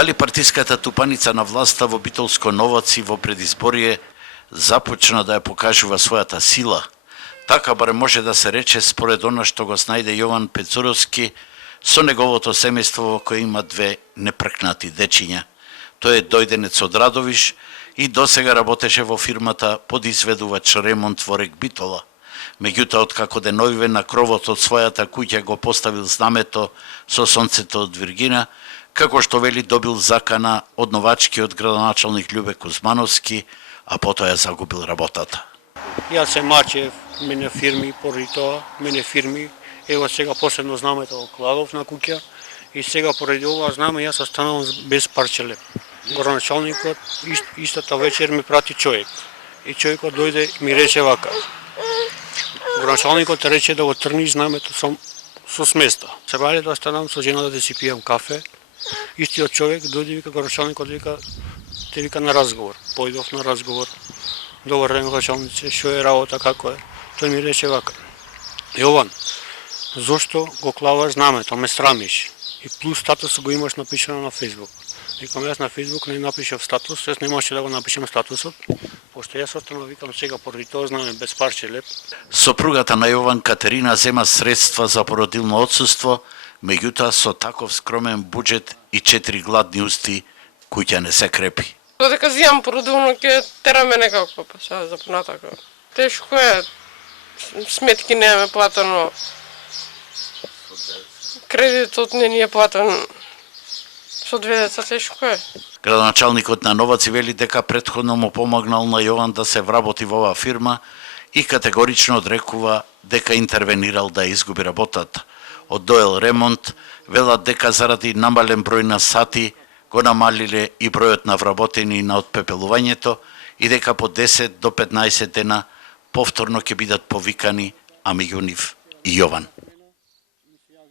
Дали партиската тупаница на власта во Битолско Новаци во предизборие започна да ја покажува својата сила? Така барем може да се рече според она што го снајде Јован Пецуровски со неговото семејство во кое има две непрекнати дечиња. Тој е дојденец од Радовиш и досега работеше во фирмата подизведувач ремонт во Рек Битола. Меѓутоа, откако деновиве на кровот од својата куќа го поставил знамето со сонцето од Виргина, како што вели добил закана од новачкиот градоначалник Љубе Кузмановски, а потоа ја загубил работата. Јас се мачев, мене фирми, поради тоа, мене фирми, ево сега последно знамето го кладов на куќа и сега поради ова знаме јас останувам без парче леп. Горначалникот истата вечер ми прати човек и човекот дојде и ми рече вака. Горначалникот рече да го трни знамето со сместа. Се бали да останам со жената да си пијам кафе. Истиот човек дојде вика горначалникот те вика на разговор. Појдов на разговор. Добар ден, горначалнице, што е работа, како е? Тој ми рече вака. Јован, зошто го клаваш знамето, ме срамиш? И плюс статус го имаш напишано на Фейсбук. Викам, јас на Фейсбук не напишав статус, јас немаше да го напишам статусот, пошто јас останав, викам, сега поради тоа знаме без парче леп. Сопругата на Јован Катерина зема средства за породилно отсуство, меѓутоа со таков скромен буџет и 4 гладни усти, куќа не се крепи. Додека зимам породилно ќе тераме некако, па сега за понатака. Тешко е, сметки немаме платено, кредитот не ни е платен, со 2 деца тешко е. Градоначалникот на Новаци вели дека претходно му помогнал на Јован да се вработи во оваа фирма и категорично одрекува дека интервенирал да изгуби работата. Од Доел ремонт велат дека заради намален број на сати го намалиле и бројот на вработени на отпепелувањето и дека по 10 до 15 дена повторно ќе бидат повикани, а меѓу нив и Јован.